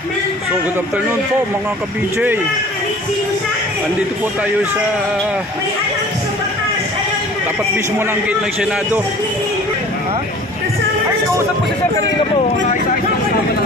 So good afternoon po mga ka-BJ. Andito po tayo sa tapat mismo ng gate ng Senado. Ha? Ay, kausap po si Sir kanina po. Ayos-ayos lang sa amin.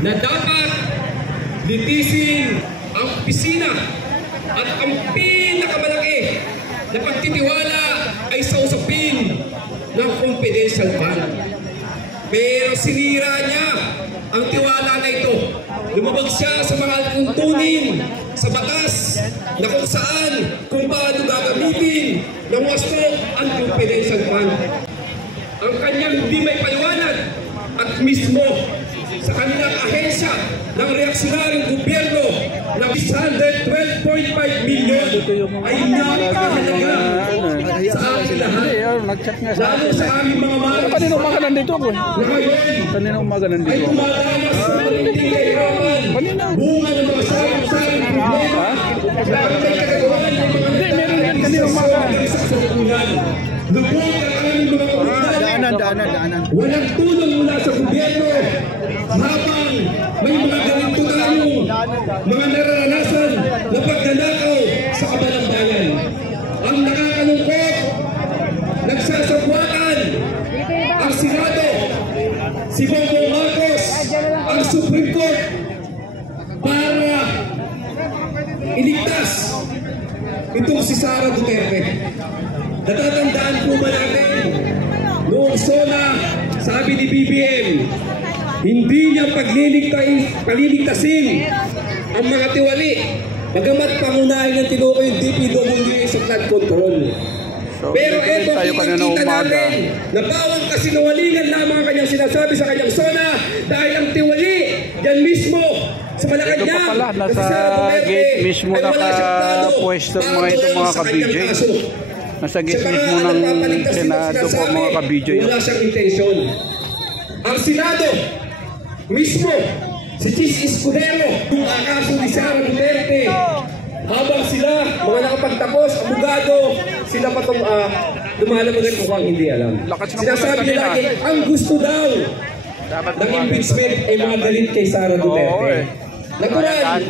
Na dapat litisin ang opisina at ang pinakamalaki na pagtitiwala ay sa usapin ng confidential fund. Pero sinira niya ang tiwala na ito. Lumabag siya sa mga tuntunin sa batas na kung saan, kung paano gagamitin ng wasto ang confidential fund. Ang kanyang hindi may paliwanag at mismo sa kanilang ahensya ng reaksyonaryong gobyerno na 112.5 million ay napakahalaga sa aming lahat, lalo sa aming mga maras. Kanina umaga nandito ako. Kanina umaga nandito ay tumatamas sa matinding kahirapan, bunga ng mga sayang-sayang problema na ang may kagawaan ng mga nagkakasasawag sa kukulan. Lubog ang aming mga komunidad. Walang tulong mula sa gobyerno habang may mga ganito tayong mga nararanasan na pagnanakaw sa kabalang bayan. Ang nakakalungkot, nagsasabwatan ang Senado, si Bongbong Marcos, ang Supreme Court para iligtas itong si Sara Duterte. Natatandaan po ba natin noong SONA, sabi ni BBM, hindi niya paliligtasin ang mga tiwali, bagamat pangunahin ng tinukoy yung DPWA sa flood control. So, pero eto, tayo kita natin na bawang kasinungalingan lamang ang kanyang sinasabi sa kanyang SONA dahil ang tiwali yan mismo sa Malacanang. Ito pa pala, nasa gate mismo naka-pwesto mga ito mga ka-BJ. Nasa gate mismo ng Senado po mga ka-BJ. Wala siyang intensyon. Ang Senado mismo, si Chis Escudero, yung akaso ni Sara Duterte, habang sila, mga nakapagtapos, abogado, sila pa itong lumalabagan mukhang hindi alam. Sinasabi nila lagi, ang gusto daw ng impeachment ay mga galit kay Sara Duterte. Natural,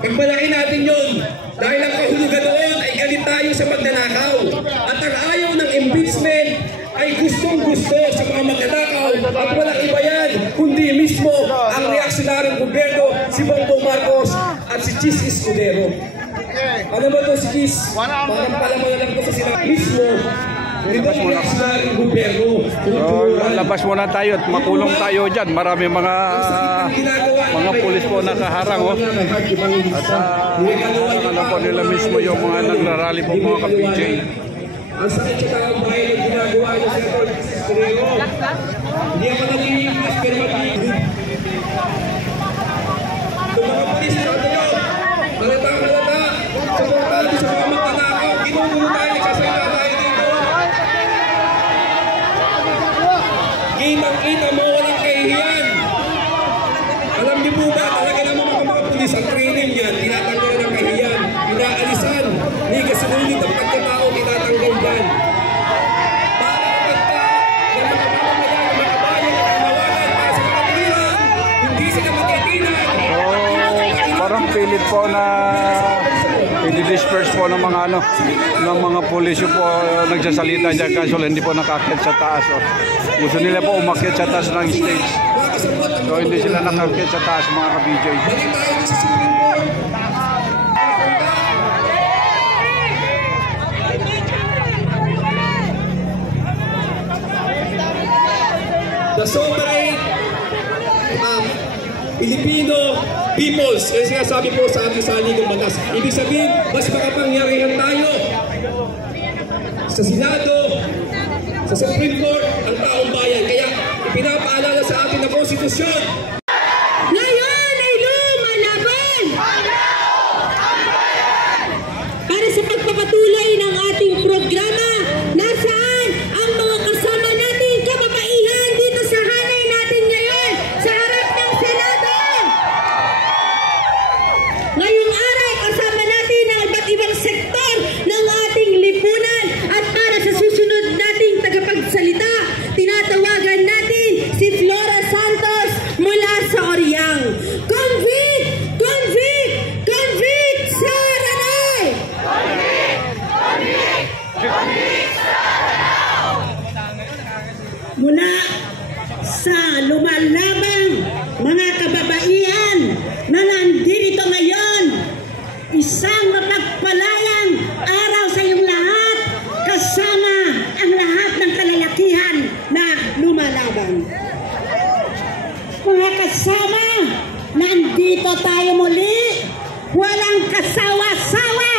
pagmalaki natin yun, dahil ang kahulugan noon ay galit tayo sa magnanakaw. At ang ayaw ng impeachment ay gustong-gusto sa mga magnanakaw at walang iba yan, kundi mismo ang reaksyonaryong gobyerno, si Bongbong Marcos at si Chis Escudero. Ano ba ito si Chis? Parang palaman na lang ito sa sila mismo. Labas muna. Labas muna tayo at makulong tayo dyan. Marami mga pulis po nakaharang. Oh. At alam po nila mismo yung mga nagrarally po mga ka-BJ. Ang sakit sa taong bahay na ginagawa niya sa Senator Escudero. Hindi ako nag-iimbas pero mag-iimbas. Kung mga polis na tayo, halata-halata, supportado sa mga magnanakaw, ginugulo tayo, nagsasalita tayo dito. Kitang-kita mo, walang kahihiyan. Alam niyo po ba, talaga naman mga polis, ang training yan, tinatanggal ng kahihiyan, inaalisan, hindi kasununit ang pagkatao, tinatanggal yan. Para pagka ng mga mamamayan, ng mga bayan, ng mga mawalan, para sa mga pilihan, hindi sila matitinan. Parang pilit po na i-disperse po ng mga ng mga pulis po nagsasalita dyan kaso hindi po nakakit sa taas. Oh. Gusto nila po umakyat sa taas ng stage. So hindi sila nakakit sa taas mga ka-BJ. the sovereign Filipino peoples. Yung sinasabi po sa ating saligang batas. Ibig sabihin, mas makapangyarihan tayo sa Senado, sa Supreme Court, ang taong bayan. Kaya ipinapaalala sa atin na konstitusyon. Ngayon ay lumalaban para sa pagpapatuloy ng ating programa. Nasaan ang mga kasama nating kababaihan dito sa hanay natin ngayon sa harap ng Senado? Ngayong araw, kasama natin ang iba't ibang sektor ng ating lipunan at para sa susunod nating tagapagsalita, tinatawagan natin si Flora Santos mula sa Oriang. Convict! Convict! Convict sa Ranay! Mula sa lumalabang mga kababaihan na nandito ngayon, isang mapagpalayang araw sa iyong lahat, kasama ang lahat ng kalalakihan na lumalaban. Mga kasama, nandito tayo muli, walang kasawa-sawa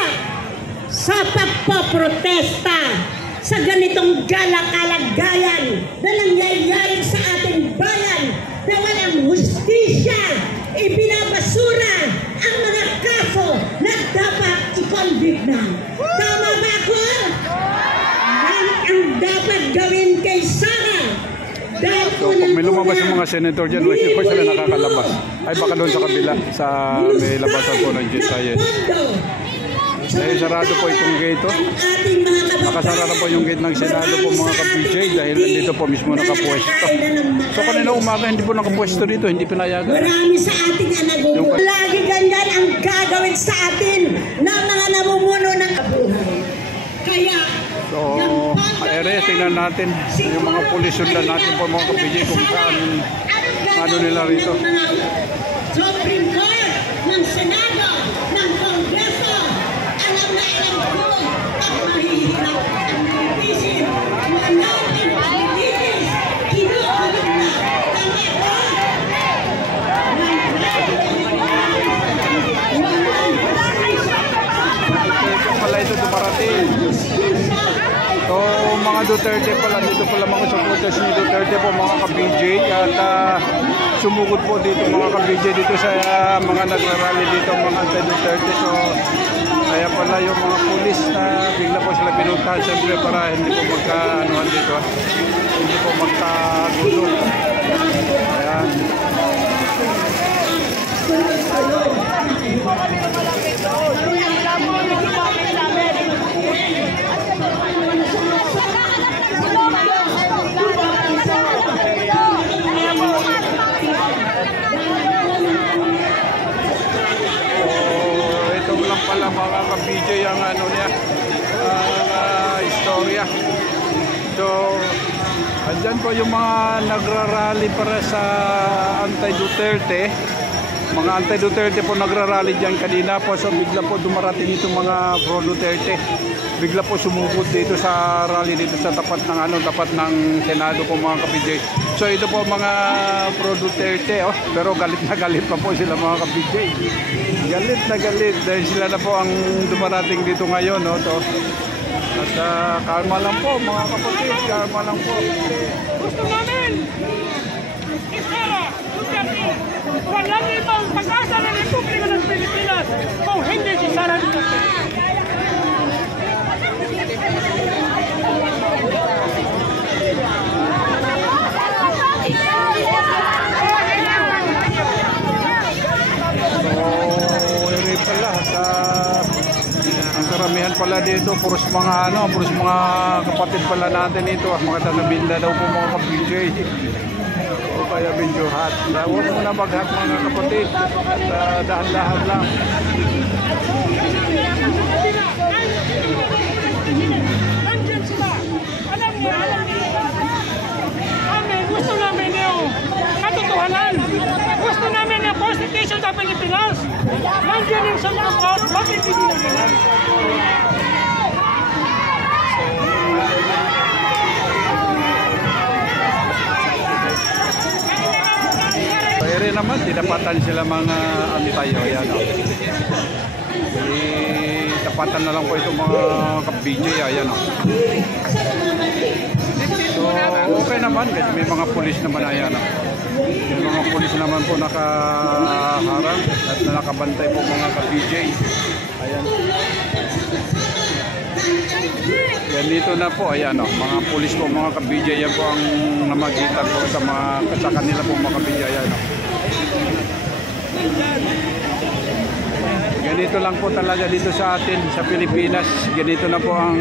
sa pagpoprotesta sa ganitong galak-alagayan na nangyayari sa ating bayan na walang hustisya, ibinabasura ang mga kaso na dapat i-convict na. Tama ba ako? Yan ang dapat gawin kay Sara. So, pag may lumabas yung mga senator dyan, wait pa sila nakakalabas. Ay baka doon sa kabila, sa may labasan po ng GSIS. Dahil sarado po itong gate. Nakasara na po yung gate ng Senado po mga ka-PJ dahil nandito po mismo nakapwesto. So kanina umaga hindi po nakapwesto dito, hindi pinayagan. Marami sa ating nagugulo. Lagi ganyan ang gagawin sa atin ng mga namumuno ng kabuhay. Kaya, so, ere, tingnan natin yung mga pulisundan natin po mga ka-PJ kung saan ano nila rito. Supreme Court ng Senado, ng Kongreso, alam na alam ko ang mahihirap ang krisis. Wala ng krisis, kinukulong na ang ito. Ito pala ito dumarating. So mga Duterte pala, dito pala mga supporters ni Duterte po mga ka-BJ at sumugod po dito mga ka-BJ dito sa mga nagrarally dito mga anti-Duterte. So kaya pala yung mga pulis na bigla po sila pinuntahan siyempre para hindi po magka-anuhan dito, hindi po magka-gulo. Ayan. Pala mga ka-PJ ang ano niya istorya. So andyan po yung mga nagrarally para sa anti-Duterte. Mga anti-Duterte po nagrarally dyan kanina po. So bigla po dumarating itong mga pro-Duterte. Bigla po sumugod dito sa rally dito sa tapat ng tapat ng Senado po mga ka-PJ. So ito po mga pro-Duterte pero galit na galit pa po sila mga ka-PJ. Galit na galit dahil sila na po ang dumarating dito ngayon to. At kalma lang po mga kapatid, kalma lang po. Gusto namin Sara Duterte, walang ibang pag-asa ng Republika ng Pilipinas kung hindi si Sara Duterte. Ang karamihan pala dito, puros mga kapatid pala natin ito, mga taga-Binda daw po mga ka-PJ. O kaya medyo hot. Huwag mo na mag-hot mga kapatid at dahan-dahan lang. Nandiyan sila. Alam niya. Amin, gusto namin yung katotohanan. Gusto namin yung Constitution sa Pilipinas. Nandiyan yung Supreme Court. Bakit hindi na ganyan? naman, tinapatan sila mga antayo. Ayan o. Tapatan na lang po itong mga ka-BJ. Ayan o. So, okay naman kasi may mga pulis naman. Ayan o. May mga pulis naman po nakaharang at nakabantay po mga ka-BJ. Ayan. Ganito na po, ayan o, mga pulis po, mga ka-BJ, yan po ang namagitan po sa kanila po mga ka-BJ, ayan o. Ganito lang po talaga dito sa atin, sa Pilipinas. Ganito na po ang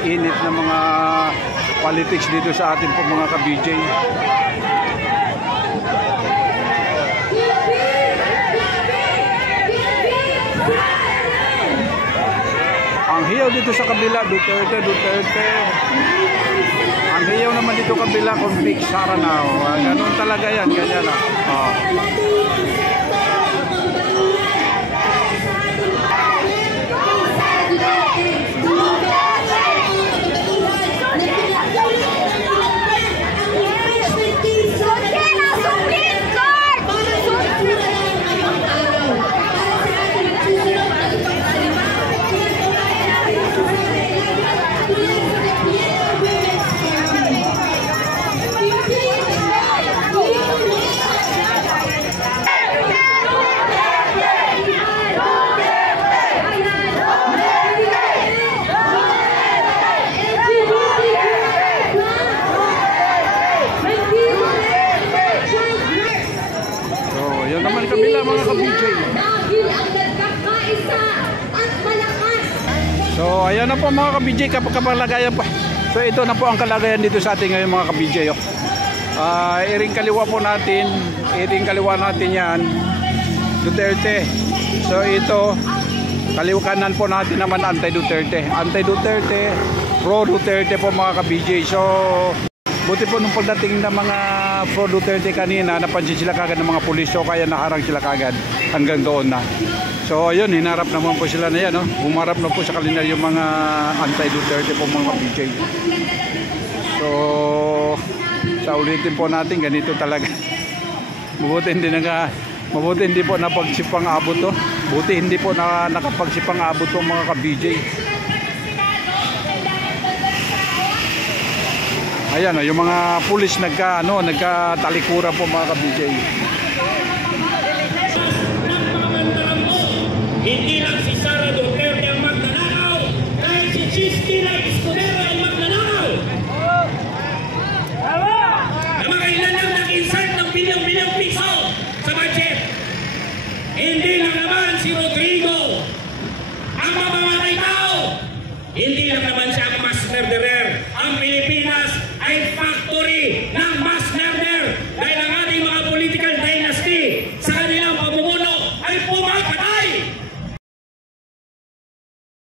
init ng mga politics dito sa atin po mga ka-BJ. Ang hiyaw dito sa kabila, Duterte. Ang hiyaw naman dito kabila, Convict Sara na. Ganun talaga yan, ganyan na. So ayan na po mga ka-BJ, kapalagayan pa. So ito na po ang kalagayan dito sa ating ngayon mga ka-BJ. Iring kaliwa po natin, yan, Duterte. So ito, kanan po natin naman anti-Duterte. Anti-Duterte, pro-Duterte po mga ka-BJ. So buti po nung pagdating ng mga pro-Duterte kanina, napansin sila kagad ng mga pulis. So kaya naharang sila kagad hanggang doon na. So ayun, hinarap naman po sila na yan, no? Humarap na po sa kanila yung mga anti-Duterte po mga BJ. So sa ulitin po natin, ganito talaga. Mabuti hindi po napagsipang abot to. Buti hindi po nakapagsipang abot to mga ka-BJ. Ayan, yung mga pulis nagkatalikura po mga ka-BJ. Hindi lang si Sara Duterte ang magnanakaw, kahit si Chis Escudero ay magnanakaw. Na makailan lang nag-insert ng bilyong piso sa budget. Hindi lang naman si Rodrigo ang mamamatay tao. Hindi lang naman siya ang mass murderer